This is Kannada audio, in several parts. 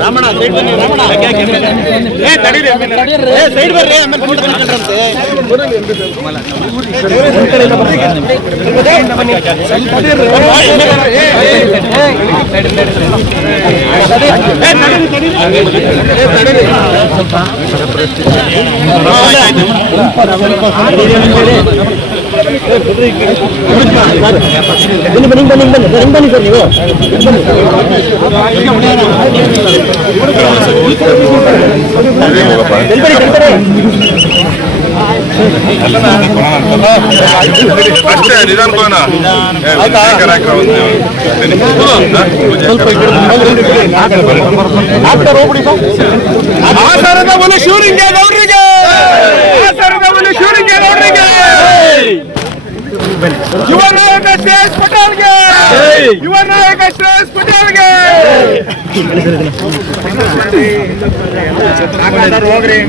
ರಾಮಣ್ಣ ಸೈಡ್ ಬನ್ನಿ. ರಾಮಣ್ಣ ಸೈಡ್ ಬರ್ರಿ. ಆಮೇಲೆ ಫೋಟೋ ತಗೊಂಡ್ರಂತೆ. ಬನ್ನಿ ಸರ್ ನೀವು. ಅಷ್ಟೇ ನಿಧಾನ ಶಿವಲಿಂಗೇಗೌಡರಿಗೆ ಯುವ ನಾಯಕ ಶ್ರೇಯಸ್ ಪಟೇಲ್ಗೆ ಹೋಗ್ರಿ.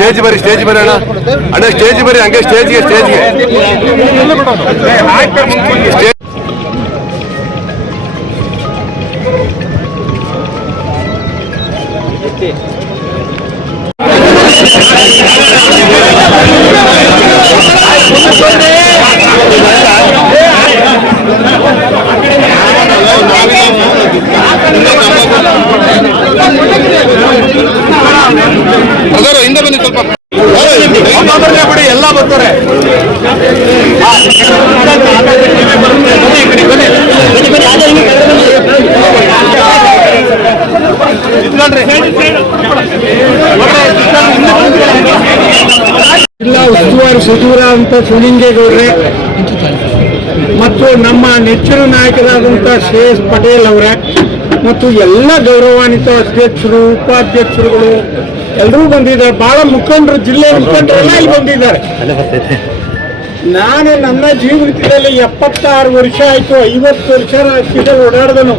ಸ್ಟೇಜ್ ಬರ್ರಿ ಅಣ್ಣ. ಸ್ಟೇಜ್ ಬರ್ರಿ ಹಂಗೆ ಸ್ಟೇಜ್ಗೆ ಹಿಂದೆ ಬನ್ನಿ ಸ್ವಲ್ಪ ಬಿಡಿ. ಎಲ್ಲ ಬರ್ತಾರೆ. ಜಿಲ್ಲಾ ಉಸ್ತುವಾರಿ ಸಚಿವರ ಅಂತ ಶಿವಲಿಂಗೇಗೌಡ್ರೆ ಮತ್ತು ನಮ್ಮ ನೆಚ್ಚಿನ ನಾಯಕರಾದಂಥ ಶ್ರೇಯಸ್ ಪಟೇಲ್ ಅವರೇ ಮತ್ತು ಎಲ್ಲ ಗೌರವಾನ್ವಿತ ಅಧ್ಯಕ್ಷರು ಉಪಾಧ್ಯಕ್ಷರುಗಳು ಎಲ್ಲರೂ ಬಂದಿದ್ದಾರೆ. ಬಹಳ ಮುಖಂಡರು, ಜಿಲ್ಲೆ ಮುಖಂಡರೆಲ್ಲ ಇಲ್ಲಿ ಬಂದಿದ್ದಾರೆ. ನಾನು ನನ್ನ ಜೀವಿತದಲ್ಲಿ 76 ವರ್ಷ ಆಯಿತು, 50 ವರ್ಷ ರಾಜಕೀಯದಲ್ಲಿ ಓಡಾಡಿದನು.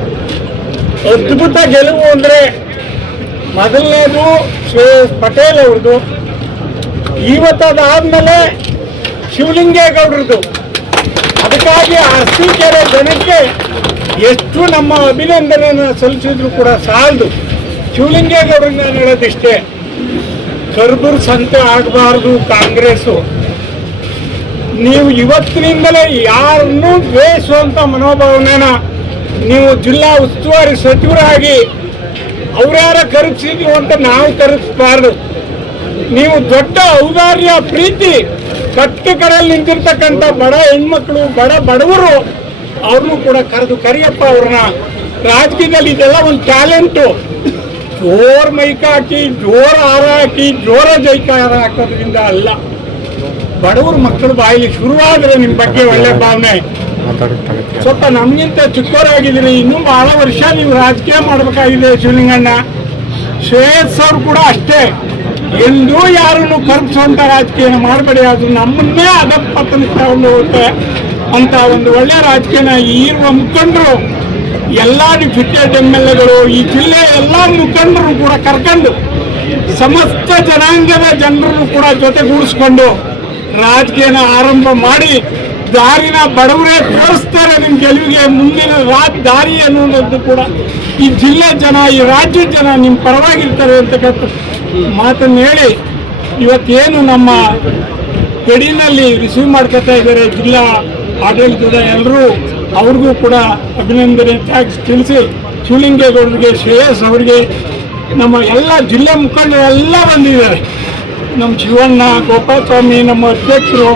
ಅದ್ಭುತ ಗೆಲುವು ಅಂದರೆ ಮೊದಲನೇದು ಶ್ರೇಯಸ್ ಪಟೇಲ್ ಅವ್ರದ್ದು, ಇವತ್ತಾದ್ಮೇಲೆ ಶಿವಲಿಂಗೇಗೌಡರದು. ಅದಕ್ಕಾಗಿ ಅರಸೀಕೆರೆ ಜನಕ್ಕೆ ಎಷ್ಟು ನಮ್ಮ ಅಭಿನಂದನೆಯನ್ನು ಸಲ್ಲಿಸಿದ್ರು ಕೂಡ ಸಾಲದು. ಶಿವಲಿಂಗೇಗೌಡರನ್ನ ಹೇಳೋದಿಷ್ಟೇ, ಕರ್ಬೂರ್ ಸಂತೆ ಆಗಬಾರ್ದು ಕಾಂಗ್ರೆಸ್ಸು. ನೀವು ಇವತ್ತಿನಿಂದಲೇ ಯಾರನ್ನೂ ದ್ವೇಷಿಸುವಂಥ ಮನೋಭಾವನೆನ ನೀವು ಜಿಲ್ಲಾ ಉಸ್ತುವಾರಿ ಸಚಿವರಾಗಿ ಅವ್ರ್ಯಾರ ಕರಗಿಸಿದ್ರು ಅಂತ ನಾವು ಕರಗಿಸಬಾರ್ದು. ನೀವು ದೊಡ್ಡ ಔದಾರ್ಯ ಪ್ರೀತಿ ಕಟ್ಟು ಕಡೆಯಲ್ಲಿ ನಿಂತಿರ್ತಕ್ಕಂಥ ಬಡ ಹೆಣ್ಮಕ್ಳು, ಬಡವರು ಅವ್ರನ್ನೂ ಕೂಡ ಕರಿಯಪ್ಪ ಅವ್ರನ್ನ. ರಾಜಕೀಯದಲ್ಲಿ ಇದೆಲ್ಲ ಒಂದು ಟ್ಯಾಲೆಂಟು. ಜೋರ್ ಮೈಕ ಹಾಕಿ, ಜೋರ ಹಾರ ಹಾಕಿ, ಜೋರ ಜೈಕಾರ ಹಾಕೋದ್ರಿಂದ ಅಲ್ಲ. ಬಡವರು ಮಕ್ಕಳು ಬಾಯಿಲಿ ಶುರುವಾದರೆ ನಿಮ್ಮ ಬಗ್ಗೆ ಒಳ್ಳೆ ಭಾವನೆ. ಸ್ವಲ್ಪ ನಮ್ಗಿಂತ ಚಿಕ್ಕವರಾಗಿದ್ದೀರಿ, ಇನ್ನೂ ಬಹಳ ವರ್ಷ ನೀವು ರಾಜಕೀಯ ಮಾಡಬೇಕಾಗಿದೆ ಶಿವಲಿಂಗಣ್ಣ. ಶ್ರೇಯಸ್ ಅವರು ಕೂಡ ಅಷ್ಟೇ, ಎಂದೂ ಯಾರನ್ನು ಕರ್ಪಿಸುವಂತ ರಾಜಕೀಯ ಮಾಡಬೇಡಿ, ಅದು ನಮ್ಮನ್ನೇ ಅಧಪತನಕ್ಕೆ ತಗೊಂಡು ಹೋಗುತ್ತೆ ಅಂತ ಒಂದು ಒಳ್ಳೆ ರಾಜಕೀಯನ ಇರುವ ಮುಖಂಡರು, ಎಲ್ಲ ಡಿಪ್ಯೂಟೆಡ್ MLAಗಳು, ಈ ಜಿಲ್ಲೆಯ ಎಲ್ಲ ಮುಖಂಡರು ಕೂಡ ಕರ್ಕೊಂಡು ಸಮಸ್ತ ಜನಾಂಗದ ಜನರನ್ನು ಕೂಡ ಜೊತೆಗೂಡಿಸ್ಕೊಂಡು ರಾಜಕೀಯನ ಆರಂಭ ಮಾಡಿ ದಾರಿನ ಬಡವರೇ ತೋರಿಸ್ತಾರೆ ನಿಮ್ಮ ಗೆಲುವಿಗೆ. ಮುಂದಿನ ದಾರಿ ಅನ್ನೋದು ಕೂಡ ಈ ಜಿಲ್ಲೆ ಜನ, ಈ ರಾಜ್ಯದ ಜನ ನಿಮ್ಮ ಪರವಾಗಿರ್ತಾರೆ ಅಂತಕ್ಕಂಥ ಮಾತನ್ನು ಹೇಳಿ, ಇವತ್ತೇನು ನಮ್ಮ ಗಡಿನಲ್ಲಿ ರಿಸೀವ್ ಮಾಡ್ಕೊತಾ ಇದ್ದಾರೆ ಜಿಲ್ಲಾ ಆಡಳಿತದ ಎಲ್ಲರೂ, ಅವ್ರಿಗೂ ಕೂಡ ಅಭಿನಂದನೆ ಥ್ಯಾಂಕ್ಸ್ ತಿಳಿಸಿ, ಶಿವಲಿಂಗೇಗೌಡರಿಗೆ, ಶ್ರೇಯಸ್ ಅವರಿಗೆ, ನಮ್ಮ ಎಲ್ಲ ಜಿಲ್ಲಾ ಮುಖಂಡರೆಲ್ಲ ಬಂದಿದ್ದಾರೆ. ನಮ್ಮ ಶಿವಣ್ಣ, ಗೋಪಾಲಸ್ವಾಮಿ, ನಮ್ಮ ಅಧ್ಯಕ್ಷರು,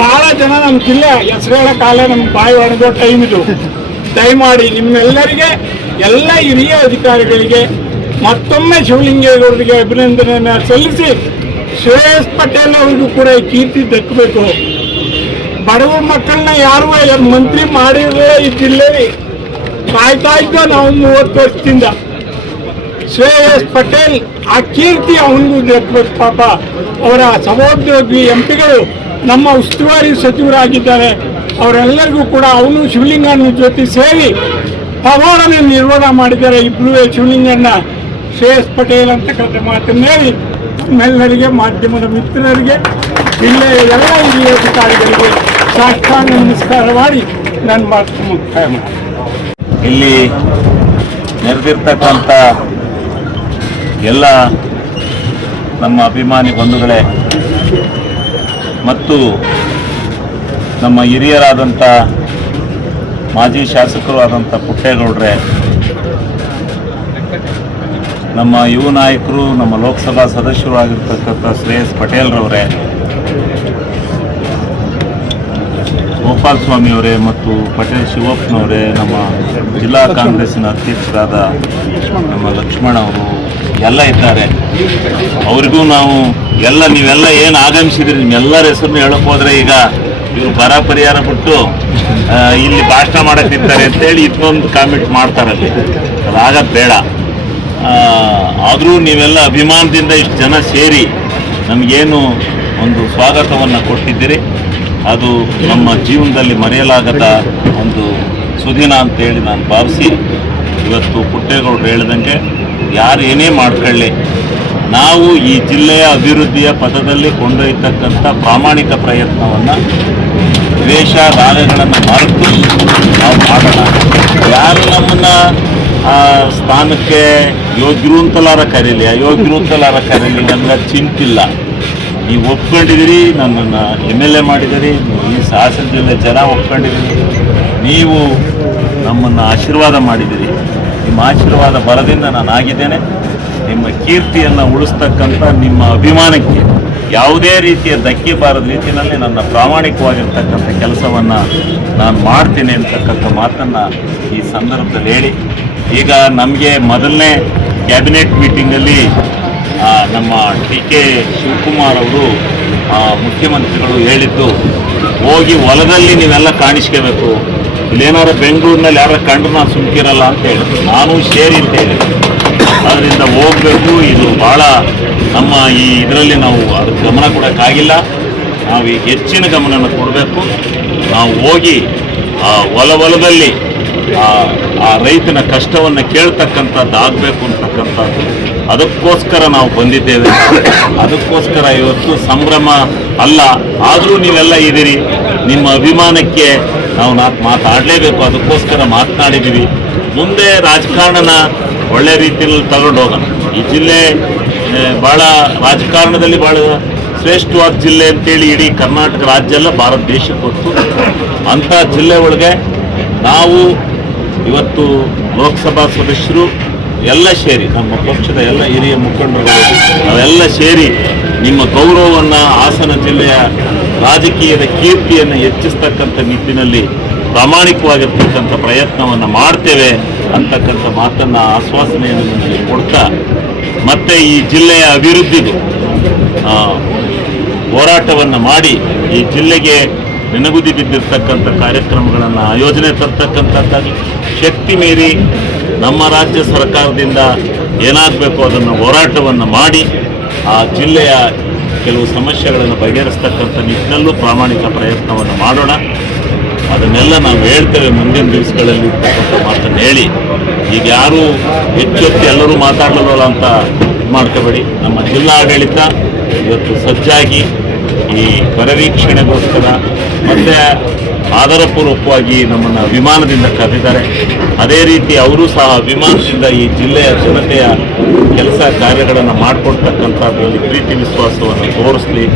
ಭಾಳ ಜನ ನಮ್ಮ ಜಿಲ್ಲೆ ಹೆಸರು ಹೇಳೋಕ್ಕಾಗಲ್ಲ, ನಮ್ಮ ಬಾಯಿ ಒಣಗೋ ಟೈಮ್ ಇದು. ದಯಮಾಡಿ ನಿಮ್ಮೆಲ್ಲರಿಗೆ, ಎಲ್ಲ ಹಿರಿಯ ಅಧಿಕಾರಿಗಳಿಗೆ ಮತ್ತೊಮ್ಮೆ ಶಿವಲಿಂಗೇಗೌಡರಿಗೆ ಅಭಿನಂದನೆಯನ್ನು ಸಲ್ಲಿಸಿ ಶ್ರೇಯಸ್ ಪಟೇಲ್ ಅವರಿಗೂ ಕೂಡ ಈ ಕೀರ್ತಿ ದಕ್ಕಬೇಕು. ಬಡವರ ಮಕ್ಕಳನ್ನ ಯಾರು ಮಂತ್ರಿ ಮಾಡಿದ್ರೆ ಈ ಜಿಲ್ಲೆಯಲ್ಲಿ ಕಾಯ್ತಾ ಇದ್ದ ನಾವು 30 ವರ್ಷದಿಂದ. ಶ್ರೇಯಸ್ ಪಟೇಲ್ ಆ ಕೀರ್ತಿ ಅವನಿಗೂ ದಕ್ಕಬೇಕು. ಪಾಪ ಅವರ ಸಹೋದ್ಯೋಗಿ ಎಂಪಿಗಳು ನಮ್ಮ ಉಸ್ತುವಾರಿ ಸಚಿವರಾಗಿದ್ದಾರೆ. ಅವರೆಲ್ಲರಿಗೂ ಕೂಡ ಅವನು ಶಿವಲಿಂಗನ ಜೊತೆ ಸೇರಿ ಪವಾಡನೆ ನಿರ್ವಹಣೆ ಮಾಡಿದ್ದಾರೆ. ಇಬ್ಬರು ಶಿವಲಿಂಗನ್ನ ಶ್ರೇಯಸ್ ಪಟೇಲ್ ಅಂತಕ್ಕಂಥ ಮಾತನ್ನು ಹೇಳಿ ನಮ್ಮೆಲ್ಲರಿಗೆ, ಮಾಧ್ಯಮದ ಮಿತ್ರರಿಗೆ, ಜಿಲ್ಲೆಯ ಎಲ್ಲ ಹಿರಿಯ ಅಧಿಕಾರಿಗಳಿಗೆ ಸಾಷ್ಟಾಂಗ ನಮಸ್ಕಾರ ಮಾಡಿ ನನ್ನ ಮಾತು ಮುಕ್ತಾಯ ಮಾಡಿ. ಇಲ್ಲಿ ನೆರೆದಿರ್ತಕ್ಕಂಥ ಎಲ್ಲ ನಮ್ಮ ಅಭಿಮಾನಿ ಬಂಧುಗಳೇ ಮತ್ತು ನಮ್ಮ ಹಿರಿಯರಾದಂಥ ಮಾಜಿ ಶಾಸಕರು ಆದಂಥ ಪುಟ್ಟೇಗೌಡ್ರೆ, ನಮ್ಮ ಯುವ ನಾಯಕರು, ನಮ್ಮ ಲೋಕಸಭಾ ಸದಸ್ಯರು ಆಗಿರ್ತಕ್ಕಂಥ ಶ್ರೇಯಸ್ ಪಟೇಲ್ರವರೇ, ಗೋಪಾಲ್ ಸ್ವಾಮಿಯವರೇ ಮತ್ತು ಪಟೇಲ್ ಶಿವಪ್ಪನವರೇ, ನಮ್ಮ ಜಿಲ್ಲಾ ಕಾಂಗ್ರೆಸ್ಸಿನ ಅಧ್ಯಕ್ಷರಾದ ನಮ್ಮ ಲಕ್ಷ್ಮಣ್ ಅವರು ಎಲ್ಲ ಇದ್ದಾರೆ. ಅವರಿಗೂ ನಾವು ಎಲ್ಲ ನೀವೆಲ್ಲ ಏನು ಆಗಮಿಸಿದ್ರಿ ನಿಮ್ಮೆಲ್ಲರ ಹೆಸರನ್ನು ಹೇಳಕ್ಕೆ ಹೋದರೆ ಈಗ ಇವರು ಬರ ಪರಿಹಾರ ಬಿಟ್ಟು ಇಲ್ಲಿ ಭಾಷಣ ಮಾಡಕ್ಕಿರ್ತಾರೆ ಅಂತೇಳಿ ಇದೊಂದು ಕಾಮೆಂಟ್ ಮಾಡ್ತಾರಲ್ಲಿ. ಅದಾಗದು ಬೇಡ. ಆದರೂ ನೀವೆಲ್ಲ ಅಭಿಮಾನದಿಂದ ಇಷ್ಟು ಜನ ಸೇರಿ ನಮಗೇನು ಒಂದು ಸ್ವಾಗತವನ್ನು ಕೊಟ್ಟಿದ್ದೀರಿ, ಅದು ನಮ್ಮ ಜೀವನದಲ್ಲಿ ಮರೆಯಲಾಗದ ಒಂದು ಸುದಿನ ಅಂತೇಳಿ ನಾನು ಭಾವಿಸಿ, ಇವತ್ತು ಪುಟ್ಟೇಗೌಡರು ಹೇಳಿದಂಗೆ ಯಾರು ಏನೇ ಮಾಡ್ಕೊಳ್ಳಿ, ನಾವು ಈ ಜಿಲ್ಲೆಯ ಅಭಿವೃದ್ಧಿಯ ಪಥದಲ್ಲಿ ಕೊಂಡೊಯ್ಯತಕ್ಕಂಥ ಪ್ರಾಮಾಣಿಕ ಪ್ರಯತ್ನವನ್ನು ದ್ವೇಷ ರಾಗಗಳನ್ನು ಮರೆತು ನಾವು ಮಾಡೋಣ. ಯಾರು ನಮ್ಮನ್ನು ಸ್ಥಾನಕ್ಕೆ ಯೋಗ್ಯರು ಅಂತಲಾರ ಕರೀಲಿ, ಅಯೋಗ್ಯರು ಅಂತಲಾರ ಕರೀಲಿ, ನನಗೆ ಚಿಂತಿಲ್ಲ. ನೀವು ಒಪ್ಕೊಂಡಿದ್ದೀರಿ, ನನ್ನನ್ನು MLA ಮಾಡಿದ್ದೀರಿ, ಈ ಹಾಸನ ಜಿಲ್ಲೆ ಜನ ಒಪ್ಕೊಂಡಿದ್ದೀರಿ, ನೀವು ನಮ್ಮನ್ನು ಆಶೀರ್ವಾದ ಮಾಡಿದ್ದೀರಿ. ನಿಮ್ಮ ಆಶೀರ್ವಾದ ಬಲದಿಂದ ನಾನು ಆಗಿದ್ದೇನೆ. ನಿಮ್ಮ ಕೀರ್ತಿಯನ್ನು ಉಳಿಸ್ತಕ್ಕಂಥ ನಿಮ್ಮ ಅಭಿಮಾನಕ್ಕೆ ಯಾವುದೇ ರೀತಿಯ ಧಕ್ಕೆ ಬಾರದ ರೀತಿಯಲ್ಲಿ ನನ್ನ ಪ್ರಾಮಾಣಿಕವಾಗಿರ್ತಕ್ಕಂಥ ಕೆಲಸವನ್ನು ನಾನು ಮಾಡ್ತೀನಿ ಅಂತಕ್ಕಂಥ ಮಾತನ್ನು ಈ ಸಂದರ್ಭದಲ್ಲಿ ಹೇಳಿ, ಈಗ ನಮಗೆ ಮೊದಲನೇ ಕ್ಯಾಬಿನೆಟ್ ಮೀಟಿಂಗಲ್ಲಿ ನಮ್ಮ DK ಶಿವಕುಮಾರ್ ಅವರು ಮುಖ್ಯಮಂತ್ರಿಗಳು ಹೇಳಿದ್ದು, ಹೋಗಿ ಹೊಲದಲ್ಲಿ ನೀವೆಲ್ಲ ಕಾಣಿಸ್ಕೋಬೇಕು, ಇಲ್ಲೇನಾದ್ರು ಬೆಂಗಳೂರಿನಲ್ಲಿ ಯಾರು ಕಂಡ್ರು ನಾನು ಸುಮ್ಕಿರಲ್ಲ ಅಂತ ಹೇಳಿದ್ರು. ನಾನು ಸೇರಿ ಅಂತ ಹೇಳಿದೆ. ಅದರಿಂದ ಹೋಗಬೇಕು. ಇದು ಭಾಳ ನಮ್ಮ ಈ ಇದರಲ್ಲಿ ನಾವು ಅದಕ್ಕೆ ಗಮನ ಕೊಡೋಕ್ಕಾಗಿಲ್ಲ. ನಾವು ಈಗ ಹೆಚ್ಚಿನ ಗಮನನ ಕೊಡಬೇಕು. ನಾವು ಹೋಗಿ ಹೊಲದಲ್ಲಿ ಆ ರೈತನ ಕಷ್ಟವನ್ನು ಕೇಳ್ತಕ್ಕಂಥದ್ದು ಆಗಬೇಕು ಅಂತಕ್ಕಂಥದ್ದು, ಅದಕ್ಕೋಸ್ಕರ ನಾವು ಬಂದಿದ್ದೇವೆ. ಅದಕ್ಕೋಸ್ಕರ ಇವತ್ತು ಸಂಭ್ರಮ ಅಲ್ಲ, ಆದರೂ ನೀವೆಲ್ಲ ಇದ್ದೀರಿ. ನಿಮ್ಮ ಅಭಿಮಾನಕ್ಕೆ ನಾವು ಮಾತಾಡಲೇಬೇಕು, ಅದಕ್ಕೋಸ್ಕರ ಮಾತನಾಡಿದ್ದೀವಿ. ಮುಂದೆ ರಾಜಕಾರಣನ ಒಳ್ಳೆ ರೀತಿಯಲ್ಲಿ ತಗೊಂಡು ಹೋಗೋಣ. ಈ ಜಿಲ್ಲೆ ಭಾಳ ರಾಜಕಾರಣದಲ್ಲಿ ಭಾಳ ಶ್ರೇಷ್ಠವಾದ ಜಿಲ್ಲೆ ಅಂತೇಳಿ ಇಡೀ ಕರ್ನಾಟಕ ರಾಜ್ಯ ಎಲ್ಲ ಭಾರತ ದೇಶಕ್ಕೆ ಗೊತ್ತು. ಅಂಥ ಜಿಲ್ಲೆ ಒಳಗೆ ನಾವು ಇವತ್ತು ಲೋಕಸಭಾ ಸದಸ್ಯರು ಎಲ್ಲ ಸೇರಿ, ನಮ್ಮ ಪಕ್ಷದ ಎಲ್ಲ ಹಿರಿಯ ಮುಖಂಡರು ನಾವೆಲ್ಲ ಸೇರಿ ನಿಮ್ಮ ಗೌರವವನ್ನು, ಹಾಸನ ಜಿಲ್ಲೆಯ ರಾಜಕೀಯದ ಕೀರ್ತಿಯನ್ನು ಹೆಚ್ಚಿಸ್ತಕ್ಕಂಥ ನಿಟ್ಟಿನಲ್ಲಿ ಪ್ರಾಮಾಣಿಕವಾಗಿರ್ತಕ್ಕಂಥ ಪ್ರಯತ್ನವನ್ನು ಮಾಡ್ತೇವೆ ಅಂತಕ್ಕಂಥ ಮಾತನ್ನು, ಆಶ್ವಾಸನೆಯನ್ನು ನಿಮಗೆ ಕೊಡ್ತಾ, ಮತ್ತು ಈ ಜಿಲ್ಲೆಯ ಅಭಿವೃದ್ಧಿಗೆ ಹೋರಾಟವನ್ನು ಮಾಡಿ ಈ ಜಿಲ್ಲೆಗೆ ನೆನಗುದಿ ಬಿದ್ದಿರ್ತಕ್ಕಂಥ ಕಾರ್ಯಕ್ರಮಗಳನ್ನು ಆಯೋಜನೆ ತರ್ತಕ್ಕಂಥದ್ದಾಗಿ, ಶಕ್ತಿ ಮೀರಿ ನಮ್ಮ ರಾಜ್ಯ ಸರ್ಕಾರದಿಂದ ಏನಾಗಬೇಕು ಅದನ್ನು ಹೋರಾಟವನ್ನು ಮಾಡಿ ಆ ಜಿಲ್ಲೆಯ ಕೆಲವು ಸಮಸ್ಯೆಗಳನ್ನು ಬಗೆಹರಿಸ್ತಕ್ಕಂಥ ನಿಟ್ಟಿನಲ್ಲೂ ಪ್ರಾಮಾಣಿಕ ಪ್ರಯತ್ನವನ್ನು ಮಾಡೋಣ. ಅದನ್ನೆಲ್ಲ ನಾವು ಹೇಳ್ತೇವೆ ಮುಂದಿನ ದಿವಸಗಳಲ್ಲಿ ಇರ್ತಕ್ಕಂಥ ಮಾತನ್ನು ಹೇಳಿ, ಈಗ ಯಾರೂ ಹೆಚ್ಚೆತ್ತಿ ಎಲ್ಲರೂ ಮಾತಾಡೋಲ್ಲ ಅಂತ ಇದು ಮಾಡ್ಕೋಬೇಡಿ. ನಮ್ಮ ಜಿಲ್ಲಾಡಳಿತ ಇವತ್ತು ಸಜ್ಜಾಗಿ ಈ ಪರಿವೀಕ್ಷಣೆಗೋಸ್ಕರ ಮತ್ತು ಆದರಪೂರ್ವಕವಾಗಿ ನಮ್ಮನ್ನು ಅಭಿಮಾನದಿಂದ ಕರೆದಿದ್ದಾರೆ. ಅದೇ ರೀತಿ ಅವರು ಸಹ ಅಭಿಮಾನದಿಂದ ಈ ಜಿಲ್ಲೆಯ ಜನತೆಯ ಕೆಲಸ ಕಾರ್ಯಗಳನ್ನು ಮಾಡಿಕೊಡ್ತಕ್ಕಂಥದ್ರಲ್ಲಿ ಪ್ರೀತಿ ವಿಶ್ವಾಸವನ್ನು ತೋರಿಸಲಿ.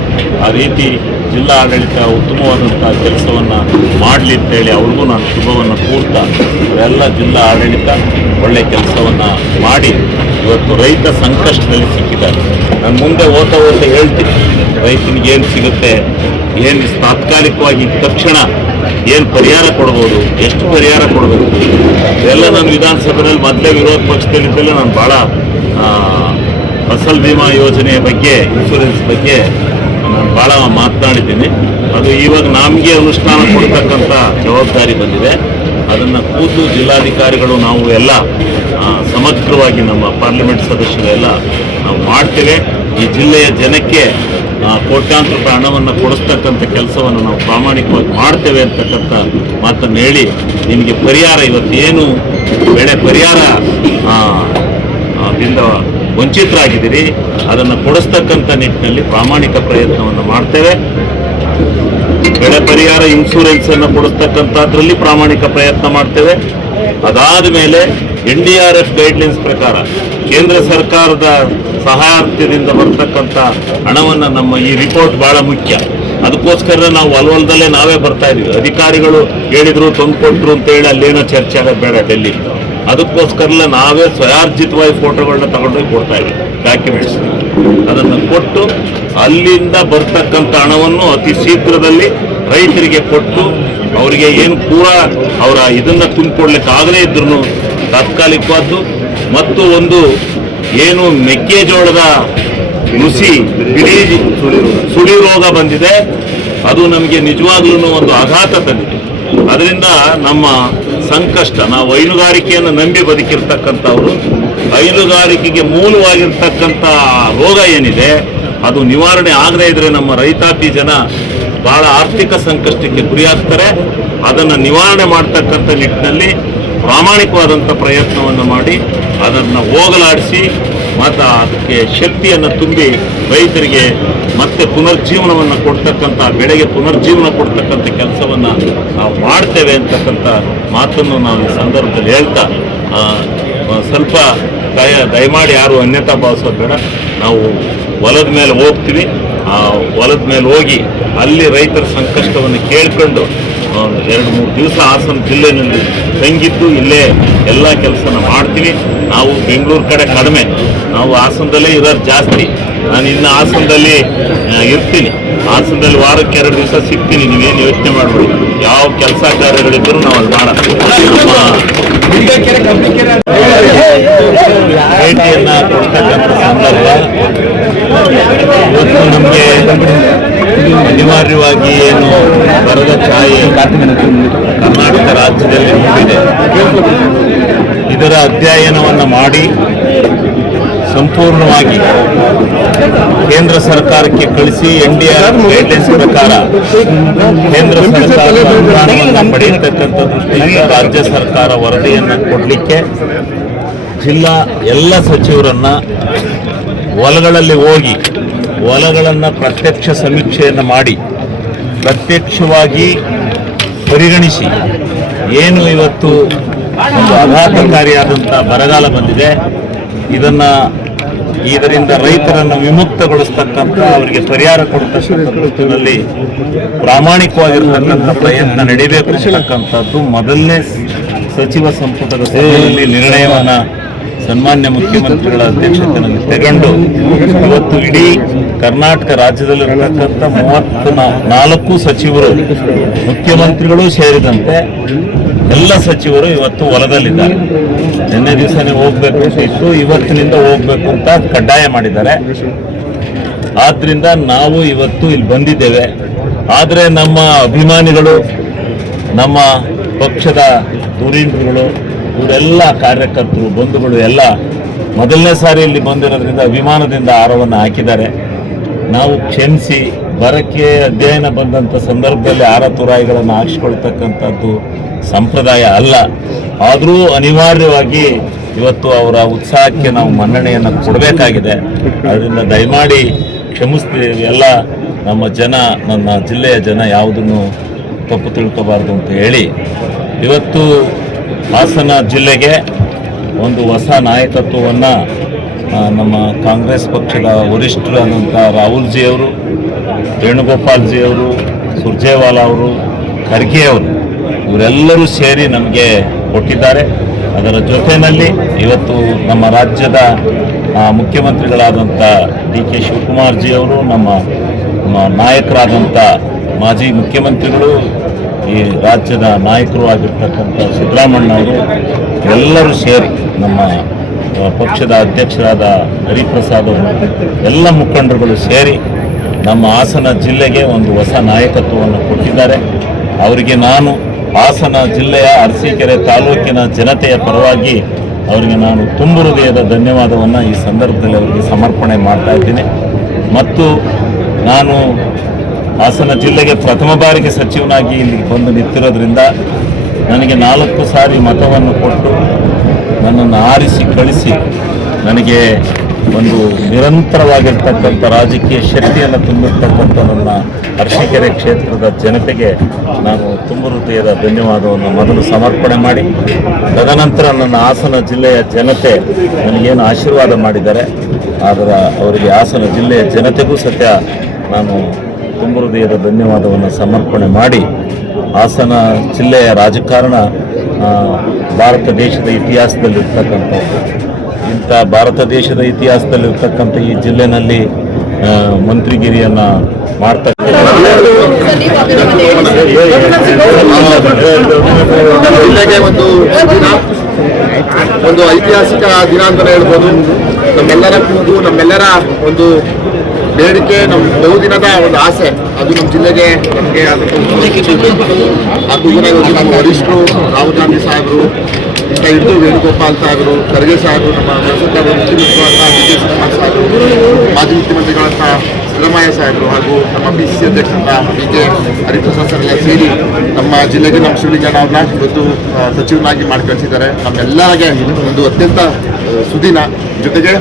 ಆ ರೀತಿ ಜಿಲ್ಲಾ ಆಡಳಿತ ಉತ್ತಮವಾದಂಥ ಕೆಲಸವನ್ನು ಮಾಡಲಿ ಅಂತೇಳಿ ಅವ್ರಿಗೂ ನಾನು ಶುಭವನ್ನು ಕೋರ್ತಾ, ಅವರೆಲ್ಲ ಜಿಲ್ಲಾ ಆಡಳಿತ ಒಳ್ಳೆಯ ಕೆಲಸವನ್ನು ಮಾಡಿ ಇವತ್ತು ರೈತ ಸಂಕಷ್ಟದಲ್ಲಿ ಸಿಕ್ಕಿದ್ದಾರೆ. ನಾನು ಮುಂದೆ ಓದ್ತಾ ಹೇಳ್ತೀನಿ, ರೈತನಿಗೆ ಏನು ಸಿಗುತ್ತೆ, ಏನು ತಾತ್ಕಾಲಿಕವಾಗಿ ತಕ್ಷಣ ಏನು ಪರಿಹಾರ ಕೊಡ್ಬೋದು, ಎಷ್ಟು ಪರಿಹಾರ ಕೊಡಬೇಕು, ಇದೆಲ್ಲ ನಾನು ವಿಧಾನಸಭೆಯಲ್ಲಿ ಮೊದಲೇ ವಿರೋಧ ಪಕ್ಷದಲ್ಲಿದ್ದೆಲ್ಲ ನಾನು ಭಾಳ ಫಸಲ್ ಬಿಮಾ ಯೋಜನೆಯ ಬಗ್ಗೆ, ಇನ್ಶೂರೆನ್ಸ್ ಬಗ್ಗೆ ನಾನು ಭಾಳ ಮಾತನಾಡಿದ್ದೀನಿ. ಅದು ಇವಾಗ ನಮಗೆ ಅನುಷ್ಠಾನ ಕೊಡ್ತಕ್ಕಂಥ ಜವಾಬ್ದಾರಿ ಬಂದಿದೆ. ಅದನ್ನು ಕೂತು ಜಿಲ್ಲಾಧಿಕಾರಿಗಳು ನಾವು ಎಲ್ಲ ಸಮಗ್ರವಾಗಿ ನಮ್ಮ ಪಾರ್ಲಿಮೆಂಟ್ ಸದಸ್ಯರೆಲ್ಲ ನಾವು ಮಾಡ್ತೇವೆ. ಈ ಜಿಲ್ಲೆಯ ಜನಕ್ಕೆ ಕೋಟ್ಯಾಂತರ ರೂಪಾಯಿ ಹಣವನ್ನು ಕೊಡಿಸ್ತಕ್ಕಂಥ ಕೆಲಸವನ್ನು ನಾವು ಪ್ರಾಮಾಣಿಕವಾಗಿ ಮಾಡ್ತೇವೆ ಅಂತಕ್ಕಂಥ ಮಾತನ್ನು ಹೇಳಿ, ನಿಮಗೆ ಪರಿಹಾರ ಇವತ್ತೇನು ಬೆಳೆ ಪರಿಹಾರ ದಿಂದ ವಂಚಿತರಾಗಿದ್ದೀರಿ, ಅದನ್ನು ಕೊಡಿಸ್ತಕ್ಕಂಥ ನಿಟ್ಟಿನಲ್ಲಿ ಪ್ರಾಮಾಣಿಕ ಪ್ರಯತ್ನವನ್ನು ಮಾಡ್ತೇವೆ. ಬೆಳೆ ಪರಿಹಾರ ಇನ್ಶೂರೆನ್ಸನ್ನು ಕೊಡಿಸ್ತಕ್ಕಂಥದ್ರಲ್ಲಿ ಪ್ರಾಮಾಣಿಕ ಪ್ರಯತ್ನ ಮಾಡ್ತೇವೆ. ಅದಾದ ಮೇಲೆ NDRF ಗೈಡ್ಲೈನ್ಸ್ ಪ್ರಕಾರ ಕೇಂದ್ರ ಸರ್ಕಾರದ ಸಹಾಯಾರ್ಥದಿಂದ ಬರ್ತಕ್ಕಂಥ ಹಣವನ್ನು ನಮ್ಮ ಈ ರಿಪೋರ್ಟ್ ಭಾಳ ಮುಖ್ಯ. ಅದಕ್ಕೋಸ್ಕರ ನಾವು ಹೊಲದಲ್ಲೇ ನಾವೇ ಬರ್ತಾ ಇದೀವಿ. ಅಧಿಕಾರಿಗಳು ಹೇಳಿದ್ರು, ತಂದು ಕೊಟ್ಟರು ಅಂತೇಳಿ ಅಲ್ಲೇನೋ ಚರ್ಚೆ ಆಗೋದು ಬೇಡ ಡೆಲ್ಲಿ. ಅದಕ್ಕೋಸ್ಕರ ನಾವೇ ಸ್ವಯಾರ್ಜಿತವಾಗಿ ಫೋಟೋಗಳನ್ನ ತಗೊಂಡೋಗಿ ಕೊಡ್ತಾ ಇದ್ದೀವಿ, ಡಾಕ್ಯುಮೆಂಟ್ಸ್. ಅದನ್ನು ಕೊಟ್ಟು ಅಲ್ಲಿಂದ ಬರ್ತಕ್ಕಂಥ ಹಣವನ್ನು ಅತಿ ಶೀಘ್ರದಲ್ಲಿ ರೈತರಿಗೆ ಕೊಟ್ಟು ಅವರಿಗೆ ಏನು ಪೂರಾ ಅವರ ಇದನ್ನು ತುಂಬಿಕೊಡ್ಲಿಕ್ಕೆ ಆಗದೇ ಇದ್ರೂ ತಾತ್ಕಾಲಿಕವಾದ್ದು ಮತ್ತು ಒಂದು ಏನು ಮೆಕ್ಕೆಜೋಳದ ನುಸಿ ಬಿಳಿ ಸುಳಿ ರೋಗ ಬಂದಿದೆ, ಅದು ನಮಗೆ ನಿಜವಾಗ್ಲೂ ಒಂದು ಆಘಾತ ತಂದಿದೆ. ಅದರಿಂದ ನಮ್ಮ ಸಂಕಷ್ಟ, ನಾವು ಹೈನುಗಾರಿಕೆಯನ್ನು ನಂಬಿ ಬದುಕಿರ್ತಕ್ಕಂಥವ್ರು, ಹೈನುಗಾರಿಕೆಗೆ ಮೂಲವಾಗಿರ್ತಕ್ಕಂಥ ರೋಗ ಏನಿದೆ ಅದು ನಿವಾರಣೆ ಆಗದೇ ಇದ್ರೆ ನಮ್ಮ ರೈತಾಪಿ ಜನ ಬಹಳ ಆರ್ಥಿಕ ಸಂಕಷ್ಟಕ್ಕೆ ಗುರಿಯಾಗ್ತಾರೆ. ಅದನ್ನು ನಿವಾರಣೆ ಮಾಡ್ತಕ್ಕಂಥ ನಿಟ್ಟಿನಲ್ಲಿ ಪ್ರಾಮಾಣಿಕವಾದಂಥ ಪ್ರಯತ್ನವನ್ನು ಮಾಡಿ ಅದನ್ನು ಹೋಗಲಾಡಿಸಿ ಮತ್ತು ಅದಕ್ಕೆ ಶಕ್ತಿಯನ್ನು ತುಂಬಿ ರೈತರಿಗೆ ಮತ್ತೆ ಪುನರ್ಜೀವನವನ್ನು ಕೊಡ್ತಕ್ಕಂಥ, ಬೆಳೆಗೆ ಪುನರ್ಜೀವನ ಕೊಡ್ತಕ್ಕಂಥ ಕೆಲಸವನ್ನು ನಾವು ಮಾಡ್ತೇವೆ ಅಂತಕ್ಕಂಥ ಮಾತನ್ನು ನಾವು ಈ ಸಂದರ್ಭದಲ್ಲಿ ಹೇಳ್ತಾ, ಸ್ವಲ್ಪ ದಯಮಾಡಿ ಯಾರು ಅನ್ಯತಾ ಭಾವಿಸೋದು ಬೇಡ. ನಾವು ಹೊಲದ ಮೇಲೆ ಹೋಗ್ತೀವಿ, ಆ ಹೊಲದ ಮೇಲೆ ಹೋಗಿ ಅಲ್ಲಿ ರೈತರ ಸಂಕಷ್ಟವನ್ನು ಕೇಳ್ಕೊಂಡು 2-3 ದಿವಸ ಹಾಸನ ಜಿಲ್ಲೆಯಲ್ಲಿ ತಂಗಿದ್ದು ಇಲ್ಲೇ ಎಲ್ಲ ಕೆಲಸನ ಮಾಡ್ತೀವಿ. ನಾವು ಬೆಂಗಳೂರು ಕಡೆ ಕಡಿಮೆ, ನಾವು ಹಾಸನದಲ್ಲೇ ಇರೋದು ಜಾಸ್ತಿ. ನಾನು ಇನ್ನು ಹಾಸನದಲ್ಲಿ ಇರ್ತೀನಿ. ಹಾಸನದಲ್ಲಿ ವಾರಕ್ಕೆ 2 ದಿವಸ ಸಿಗ್ತೀನಿ. ನೀವೇನು ಯೋಚನೆ ಮಾಡಬೇಡಿ. ಯಾವ ಕೆಲಸ ಕಾರ್ಯಗಳಿದ್ದರೂ ನಾವು ಅಲ್ಲಿ ಮಾಡೋಣ. ಭೇಟಿಯನ್ನು ಕೊಡ್ತಕ್ಕಂಥ ಸಂದರ್ಭ ಇವತ್ತು ನಮಗೆ ಅನಿವಾರ್ಯವಾಗಿ ಏನು ಬರದ ಛಾಯೆ ಕರ್ನಾಟಕ ರಾಜ್ಯದಲ್ಲಿ ಮೂಡಿದೆ, ಇದರ ಅಧ್ಯಯನವನ್ನು ಮಾಡಿ ಸಂಪೂರ್ಣವಾಗಿ ಕೇಂದ್ರ ಸರ್ಕಾರಕ್ಕೆ ಕಳಿಸಿ NDRF ಗೈಡ್ಲೈನ್ಸ್ ಪ್ರಕಾರ ಕೇಂದ್ರ ಸರ್ಕಾರದ ಅನುದಾನವನ್ನು ಪಡೆಯತಕ್ಕಂಥ ದೃಷ್ಟಿಯಿಂದ ರಾಜ್ಯ ಸರ್ಕಾರ ವರದಿಯನ್ನು ಕೊಡಲಿಕ್ಕೆ ಜಿಲ್ಲಾ ಎಲ್ಲ ಸಚಿವರನ್ನ ಹೊಲಗಳಲ್ಲಿ ಹೋಗಿ ಹೊಲಗಳನ್ನು ಪ್ರತ್ಯಕ್ಷ ಸಮೀಕ್ಷೆಯನ್ನು ಮಾಡಿ ಪ್ರತ್ಯಕ್ಷವಾಗಿ ಪರಿಗಣಿಸಿ ಏನು ಇವತ್ತು ಒಂದು ಆಘಾತಕಾರಿಯಾದಂಥ ಬರಗಾಲ ಬಂದಿದೆ, ಇದರಿಂದ ರೈತರನ್ನು ವಿಮುಕ್ತಗೊಳಿಸ್ತಕ್ಕಂಥ, ಅವರಿಗೆ ಪರಿಹಾರ ಕೊಡ್ತಕ್ಕಂಥದ್ರಲ್ಲಿ ಪ್ರಾಮಾಣಿಕವಾಗಿರ್ತಕ್ಕಂಥ ಪ್ರಯತ್ನ ನಡೀಬೇಕು ಅಂತಕ್ಕಂಥದ್ದು ಮೊದಲನೇ ಸಚಿವ ಸಂಪುಟದ ಸಭೆಯಲ್ಲಿ ನಿರ್ಣಯವನ್ನು ಸನ್ಮಾನ್ಯ ಮುಖ್ಯಮಂತ್ರಿಗಳ ಅಧ್ಯಕ್ಷತೆಯಲ್ಲಿ ತಗೊಂಡು ಇವತ್ತು ಇಡೀ ಕರ್ನಾಟಕ ರಾಜ್ಯದಲ್ಲಿರತಕ್ಕಂಥ 34 ಸಚಿವರು, ಮುಖ್ಯಮಂತ್ರಿಗಳು ಸೇರಿದಂತೆ ಎಲ್ಲ ಸಚಿವರು ಇವತ್ತು ಹೊಲದಲ್ಲಿದ್ದಾರೆ. ನಿನ್ನೆ ದಿವಸನೇ ಹೋಗ್ಬೇಕು ಅಂತ ಇತ್ತು, ಇವತ್ತಿನಿಂದ ಹೋಗ್ಬೇಕು ಅಂತ ಕಡ್ಡಾಯ ಮಾಡಿದ್ದಾರೆ. ಆದ್ರಿಂದ ನಾವು ಇವತ್ತು ಇಲ್ಲಿ ಬಂದಿದ್ದೇವೆ. ಆದರೆ ನಮ್ಮ ಅಭಿಮಾನಿಗಳು, ನಮ್ಮ ಪಕ್ಷದ ಧುರೀಣರುಗಳು, ಇವರೆಲ್ಲ ಕಾರ್ಯಕರ್ತರು, ಬಂಧುಗಳು ಎಲ್ಲ ಮೊದಲನೇ ಸಾರಿ ಇಲ್ಲಿ ಬಂದಿರೋದ್ರಿಂದ ಅಭಿಮಾನದಿಂದ ಹಾರವನ್ನು ಹಾಕಿದ್ದಾರೆ. ನಾವು ಕ್ಷಮಿಸಿ, ಬರಕ್ಕೆ ಅಧ್ಯಯನ ಬಂದಂಥ ಸಂದರ್ಭದಲ್ಲಿ ಹಾರ ತುರಾಯಿಗಳನ್ನು ಹಾಕಿಸ್ಕೊಳ್ತಕ್ಕಂಥದ್ದು ಸಂಪ್ರದಾಯ ಅಲ್ಲ. ಆದರೂ ಅನಿವಾರ್ಯವಾಗಿ ಇವತ್ತು ಅವರ ಉತ್ಸಾಹಕ್ಕೆ ನಾವು ಮನ್ನಣೆಯನ್ನು ಕೊಡಬೇಕಾಗಿದೆ. ಅದರಿಂದ ದಯಮಾಡಿ ಕ್ಷಮಿಸ್ತೀವಿ. ಎಲ್ಲ ನಮ್ಮ ಜನ, ನನ್ನ ಜಿಲ್ಲೆಯ ಜನ ಯಾವುದನ್ನು ತಪ್ಪು ತಿಳ್ಕೋಬಾರ್ದು ಅಂತ ಹೇಳಿ ಇವತ್ತು ಹಾಸನ ಜಿಲ್ಲೆಗೆ ಒಂದು ಹೊಸ ನಾಯಕತ್ವವನ್ನು ನಮ್ಮ ಕಾಂಗ್ರೆಸ್ ಪಕ್ಷದ ವರಿಷ್ಠರಾದಂಥ ರಾಹುಲ್ಜಿಯವರು, ವೇಣುಗೋಪಾಲ್ಜಿಯವರು, ಸುರ್ಜೇವಾಲಾ ಅವರು, ಖರ್ಗೆ ಅವರು, ಇವರೆಲ್ಲರೂ ಸೇರಿ ನಮಗೆ ಕೊಟ್ಟಿದ್ದಾರೆ. ಅದರ ಜೊತೆಯಲ್ಲಿ ಇವತ್ತು ನಮ್ಮ ರಾಜ್ಯದ ಮುಖ್ಯಮಂತ್ರಿಗಳಾದಂಥ DK ಶಿವಕುಮಾರ್ಜಿಯವರು, ನಮ್ಮ ನಾಯಕರಾದಂಥ ಮಾಜಿ ಮುಖ್ಯಮಂತ್ರಿಗಳು, ಈ ರಾಜ್ಯದ ನಾಯಕರು ಆಗಿರ್ತಕ್ಕಂಥ ಸಿದ್ದರಾಮಣ್ಣ ಅವರು ಎಲ್ಲರೂ ಸೇರಿ ನಮ್ಮ ಪಕ್ಷದ ಅಧ್ಯಕ್ಷರಾದ ಹರಿಪ್ರಸಾದ್ ಅವರು ಎಲ್ಲ ಮುಖಂಡರುಗಳು ಸೇರಿ ನಮ್ಮ ಹಾಸನ ಜಿಲ್ಲೆಗೆ ಒಂದು ಹೊಸ ನಾಯಕತ್ವವನ್ನು ಕೊಟ್ಟಿದ್ದಾರೆ. ಅವರಿಗೆ ನಾನು ಹಾಸನ ಜಿಲ್ಲೆಯ ಅರಸೀಕೆರೆ ತಾಲೂಕಿನ ಜನತೆಯ ಪರವಾಗಿ ಅವರಿಗೆ ನಾನು ತುಂಬ ಹೃದಯದ ಧನ್ಯವಾದವನ್ನು ಈ ಸಂದರ್ಭದಲ್ಲಿ ಅವರಿಗೆ ಸಮರ್ಪಣೆ ಮಾಡ್ತಾ ಇದ್ದೀನಿ. ಮತ್ತು ನಾನು ಹಾಸನ ಜಿಲ್ಲೆಗೆ ಪ್ರಥಮ ಬಾರಿಗೆ ಸಚಿವನಾಗಿ ಇಲ್ಲಿಗೆ ಬಂದು ನಿಂತಿರೋದ್ರಿಂದ ನನಗೆ 4 ಸಾರಿ ಮತವನ್ನು ಕೊಟ್ಟು ನನ್ನನ್ನು ಆರಿಸಿ ಕಳಿಸಿ ನನಗೆ ಒಂದು ನಿರಂತರವಾಗಿರ್ತಕ್ಕಂಥ ರಾಜಕೀಯ ಶಕ್ತಿಯನ್ನು ತುಂಬಿರ್ತಕ್ಕಂಥ ನನ್ನ ಅರಸೀಕೆರೆ ಕ್ಷೇತ್ರದ ಜನತೆಗೆ ನಾನು ತುಂಬ ಹೃದಯದ ಧನ್ಯವಾದವನ್ನು ಮೊದಲು ಸಮರ್ಪಣೆ ಮಾಡಿ, ತದನಂತರ ನನ್ನ ಹಾಸನ ಜಿಲ್ಲೆಯ ಜನತೆ ನನಗೇನು ಆಶೀರ್ವಾದ ಮಾಡಿದ್ದಾರೆ ಆದರೆ ಅವರಿಗೆ ಹಾಸನ ಜಿಲ್ಲೆಯ ಜನತೆಗೂ ಸತ್ಯ ನಾನು ತುಂಬ ಹೃದಯದ ಧನ್ಯವಾದವನ್ನು ಸಮರ್ಪಣೆ ಮಾಡಿ, ಹಾಸನ ಜಿಲ್ಲೆಯ ರಾಜಕಾರಣ ಭಾರತ ದೇಶದ ಇತಿಹಾಸದಲ್ಲಿರ್ತಕ್ಕಂಥದ್ದು. ಇಂಥ ಭಾರತ ದೇಶದ ಇತಿಹಾಸದಲ್ಲಿರ್ತಕ್ಕಂಥ ಈ ಜಿಲ್ಲೆನಲ್ಲಿ ಮಂತ್ರಿಗಿರಿಯನ್ನು ಮಾಡ್ತಕ್ಕಂಥ ಜಿಲ್ಲೆಗೆ ಒಂದು ಐತಿಹಾಸಿಕ ದಿನ ಅಂತಲೇ ಹೇಳ್ಬೋದು. ನಮ್ಮೆಲ್ಲರ ಕೂಗು, ನಮ್ಮೆಲ್ಲರ ಒಂದು ಬೇಡಿಕೆ, ನಮ್ಮ ಬಹುದಿನದ ಒಂದು ಆಸೆ, ಅದು ನಮ್ಮ ಜಿಲ್ಲೆಗೆ ನಮಗೆ ಆ ಕೂಗಿನ ನಮ್ಮ ವರಿಷ್ಠರು ರಾಹುಲ್ ಗಾಂಧಿ ಸಾಹೇಬರು ಇಂಥ ಹಿಡಿದು ವೇಣುಗೋಪಾಲ್ ಸಾಹೇಬರು, ಖರ್ಗೆ ಸಾಹೇಬರು, ನಮ್ಮ ಮುಖ್ಯಮಂತ್ರಿಗಳಂಥ ಡಿ ಕೆ ಶಿವಕುಮಾರ್ ಸಾಹೇಬರು, ಮಾಜಿ ಮುಖ್ಯಮಂತ್ರಿಗಳಂಥ ಸಿದ್ದರಾಮಯ್ಯ ಸಾಹೇಬರು ಹಾಗೂ ನಮ್ಮ PCC ಅಧ್ಯಕ್ಷರಂತ ಡಿ ಕೆ ಹರಿಪ್ರಸಾದ್ ಸರ್ ಎಲ್ಲ ಸೇರಿ ನಮ್ಮ ಜಿಲ್ಲೆಗೆ ನಮ್ಮ ಶಿವಲಿಂಗಣ್ಣ ಅವ್ರನ್ನ ಇವತ್ತು ಸಚಿವನಾಗಿ ಮಾಡಿ ಕಳಿಸಿದ್ದಾರೆ. ನಮ್ಮೆಲ್ಲರಿಗೆ ಒಂದು ಅತ್ಯಂತ ಸುದಿನ. ಜೊತೆಗೆ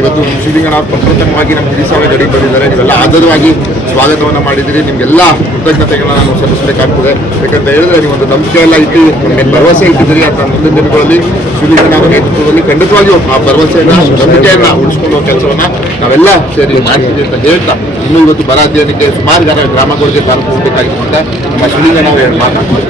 ಇವತ್ತು ಶಿವಲಿಂಗಣ್ಣ ಅವರು ಪ್ರಪ್ರಥಮವಾಗಿ ನಮ್ಮ ಹಿರಿಸಾವಳಿ ಗಡಿಗೆ ಬಂದಿದ್ದಾರೆ. ನೀವೆಲ್ಲ ಆಧಾರವಾಗಿ ಸ್ವಾಗತವನ್ನು ಮಾಡಿದ್ದೀರಿ. ನಿಮಗೆಲ್ಲ ಕೃತಜ್ಞತೆಗಳನ್ನ ನಾವು ಸಲ್ಲಿಸಬೇಕಾಗ್ತದೆ. ಯಾಕಂತ ಹೇಳಿದ್ರೆ ನೀವು ಒಂದು ನಂಬಿಕೆ ಎಲ್ಲ ಇಟ್ಟು ನಮಗೆ ಭರವಸೆ ಇಟ್ಟಿದ್ದೀರಿ ಅಂತ ಮುಂದಿನ ದಿನಗಳಲ್ಲಿ ಶಿವಲಿಂಗಣ್ಣ ಅವರ ನೇತೃತ್ವದಲ್ಲಿ ಖಂಡಿತವಾಗಿಯೂ ಆ ಭರವಸೆಯನ್ನು, ನಂಬಿಕೆಯನ್ನು ಉಳಿಸ್ಕೊಳ್ಳುವ ಕೆಲಸವನ್ನು ನಾವೆಲ್ಲ ಸೇರಿ ಮಾಡ್ತೀವಿ ಅಂತ ಹೇಳ್ತಾ, ಇನ್ನೂ ಇವತ್ತು ಬರ ಅಧ್ಯಯನಕ್ಕೆ ಸುಮಾರು ಗ್ರಾಮಗಳಿಗೆ ತಾಲೂಕು ಹೋಗಬೇಕಾಗಿತ್ತು ಅಂತ ನಮ್ಮ ಶಿವಲಿಂಗಣ್ಣ ಅವರು ಮಾತಾಡ್ತಾರೆ.